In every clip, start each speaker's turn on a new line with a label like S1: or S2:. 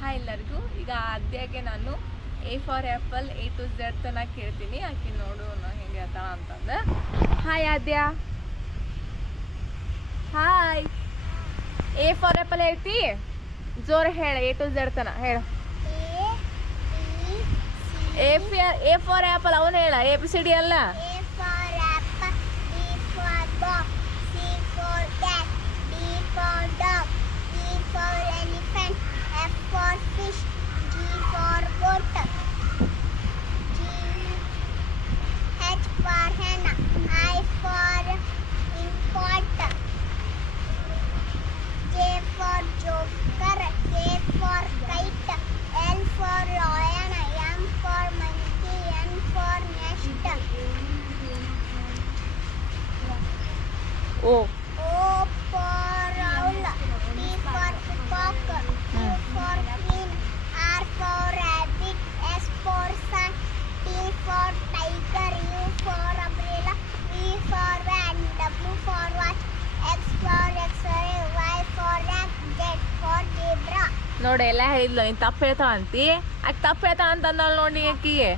S1: Hi ಎಲ್ಲರಿಗೂ ಈಗ ಆದ್ಯಾಗೆ ನಾನು A for apple A to Z ತನಕ ಕೇಳ್ತೀನಿ ಆಕೆ ನೋಡು ಹೆಂಗೆ ಅಂತ ಅಂತಂದು hi Aadya hi A for apple ಐತಿ ಜೋರ್ ಹೇಳ ಎ ಟು ಝೆಡ್ ತನ ಹೇಳು A for A for apple ಅವನು ಹೇಳ ಎ ಪಿ ಸಿ ಡಿ ಅಲ್ಲ O. O
S2: for round. P for peacock. Q for queen. R for rabbit. S for sun. T for tiger. U for umbrella. V for van. W for watch. X for x-ray. Y for rat. Z for zebra.
S1: ನೋಡಿ ಎಲ್ಲ ಹೇಳಿದ್ಲು ನೀನು ತಪ್ಪು ಹೇಳ್ತಾವಂತಿ ಆಕೆ ತಪ್ಪು ಹೇಳ್ತಾ ಅಂತ ಅಂದಳು ನೋಡಿ ಆಕಿಗೆ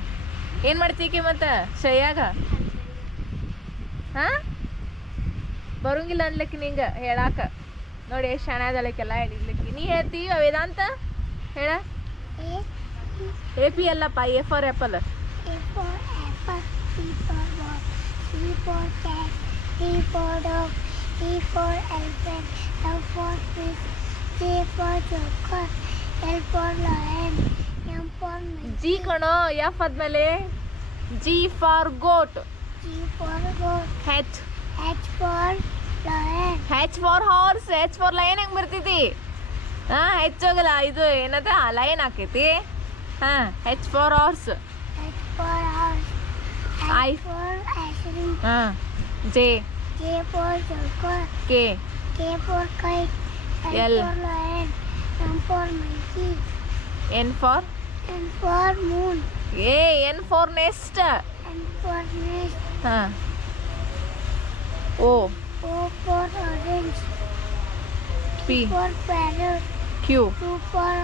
S1: ಏನು ಮಾಡ್ತೀಕಿ ಮತ್ತೆ ಸರಿಯಾಗ ಹಾಂ ಬರೋಂಗಿಲ್ಲ ಅನ್ಲಿಕ್ಕೆ ನಿಂಗೆ ಹೇಳಾಕ ನೋಡಿ ಎಷ್ಟು ಅದಕ್ಕೆಲ್ಲ ಹೇಳಿರ್ಲಿಕ್ಕೆ ನೀ ಹೇಳ್ತೀವಿ ವೇದಾಂತ ಹೇಳ ಎ ಪಿ ಅಲ್ಲಪ್ಪ ಎ ಫಾರ್ ಆ್ಯಪಲ್ ಜಿ ಕಣೋ ಎಫ್ ಆದ್ಮೇಲೆ G for goat
S2: G for goat H H for
S1: H for horse H for line ಹೆಂಗೆ ಬರ್ತೈತಿ ಹಾಂ ಹೆಚ್ಚೋಗಲ್ಲ ಇದು ಏನದ ಲೈನ್ ಆಕೈತಿ ಹಾಂ ಹೆಚ್ ಫಾರ್ ಹಾರ್ಸ್ ಐ ಹಾಂ ನೆಸ್ಟ್ ಹಾಂ O.
S2: O for orange. P. For parrot. Q. Q for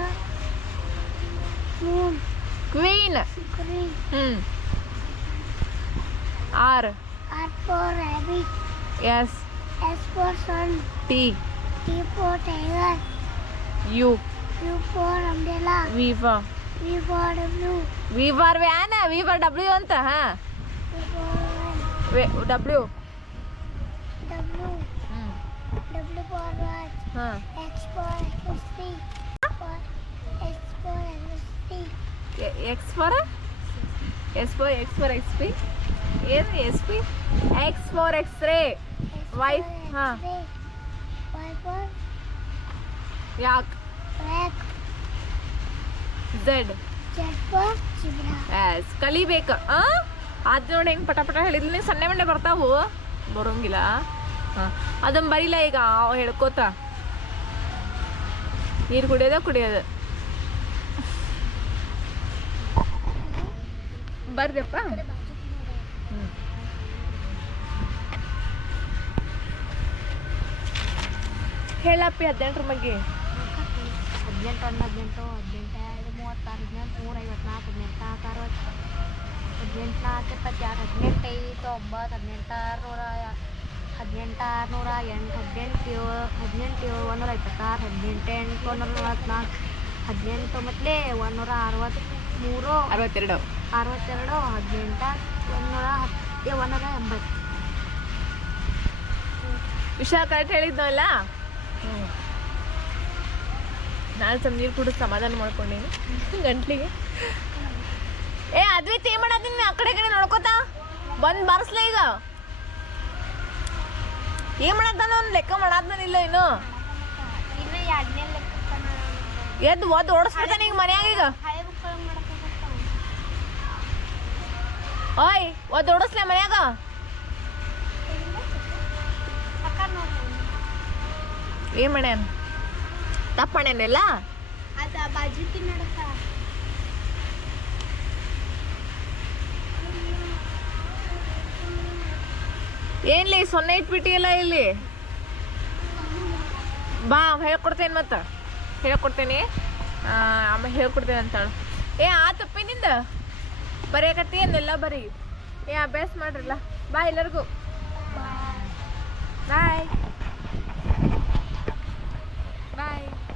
S2: moon. Queen. Green.
S1: Hmm. R.
S2: R for rabbit. Yes. S for sun. T. T for tiger. U. U for umbrella. V for. V for W.
S1: V for V. Anna. V for W Anta. ಅಂತ W. W.
S2: हाँ X for S
S1: for X for XP ఏది SP X for X ray Y yak Z S ಕಲಿಬೇಕು ಹಾಂ ಅದು ನೋಡಿ ಹೆಂಗೆ ಪಟ ಪಟ ಹೇಳಿದ್ಲಿ ಸಣ್ಣ ಮಂಡೆ ಬರ್ತಾವು ಬರೋಂಗಿಲ್ಲ ಹಾಂ ಅದನ್ನು ಬರೀಲ ಈಗ ಹೇಳ್ಕೋತ ನೀರು ಕುಡಿಯೋದ ಕುಡಿಯೋದು ಬರ್ದಪ್ಪ ಹ್ಞೂ ಹೇಳಪ್ಪಿ ಹದಿನೆಂಟರ ಬಗ್ಗೆ ಹದಿನೆಂಟು ಒಂದು ಹದಿನೆಂಟು ಹದಿನೆಂಟು ಮೂವತ್ತಾರು ಹದಿನೆಂಟು ನೂರ ಐವತ್ನಾಲ್ಕು ಹದಿನೆಂಟು ಅರವತ್ತು ಹದಿನೆಂಟು ನಾಲ್ಕು ಇಪ್ಪತ್ತಾರು ಹದಿನೆಂಟು ಐದು ಒಂಬತ್ತು ಹದಿನೆಂಟಾರು ನೂರ ಆರುನೂರ ಎಂಟು ಹದಿನೆಂಟು ಹದಿನೆಂಟು ಒಂದೂರ ಇಪ್ಪತ್ತಾರು ಹದಿನೆಂಟು ಎಂಟು ಒಂದೂರ ನಲವತ್ನಾಲ್ಕು ಹದಿನೆಂಟು ಮತ್ತೆ ಒಂದೂರ ಮೂರು ಅರವತ್ತೆರಡು ಅರವತ್ತೆರಡು ಹದಿನೆಂಟು ಒಂದೂರ ಹತ್ತು ಒಂದೂರ ಎಂಬತ್ತು ವಿಷಯ ಕರೆಕ್ಟ್ ಹೇಳಿದ್ನಲ್ಲ ನಾನು ಸ್ವಲ್ಪ ನೀರು ಕುಡಿದು ಸಮಾಧಾನ ಮಾಡ್ಕೊಂಡೀನಿ ಗಂಟ್ಲಿಗೆ ಏ ಅದ್ವಿ ಏನ್ ಮಾಡೋದ್ ಆ ಕಡೆ ಕಡೆ ನೋಡ್ಕೋತಾ ಬಂದು ಬಾರಿಸ್ಲೇ ಈಗ ಏನ್ ಮಾಡತ್ತಾನ ಅವ್ನು ಲೆಕ್ಕ ಮಾಡಾದ್ನಿಲ್ಲ ಇನ್ನು ಎದ್ದು ಒದ್ದು ಓಡಿಸ್ಬಿಡ್ತಾನೆ ಈಗ ಮನ್ಯಾಗ ಈಗ ಓಯ್ ಒದ್ದು ಓಡಿಸ್ಲೆ ಮನ್ಯಾಗ ಏನ್ ಮಾಡ್ಯಾನ ತಪ್ಪ ಮಾಡ್ಯಾನೆಲ್ಲ ಏನ್ಲಿ ಸೊನ್ನೆ ಇಟ್ಬಿಟ್ಟಿಯಲ್ಲ ಇಲ್ಲಿ ಬಾ ಹೇಳ್ಕೊಡ್ತೇನೆ ಮತ್ತ ಹೇಳ್ಕೊಡ್ತೇನೆ ಆಮೇಲೆ ಹೇಳ್ಕೊಡ್ತೇನೆ ಅಂತಾಳು ಏ ಆ ತಪ್ಪಿನಿಂದ ಬರೆಯಕತ್ತಿ ಎಲ್ಲ ಬರೀ ಏ ಅಭ್ಯಾಸ ಮಾಡ್ರಲ್ಲ ಬಾ ಎಲ್ಲರಿಗೂ ಬಾಯ್ ಬಾಯ್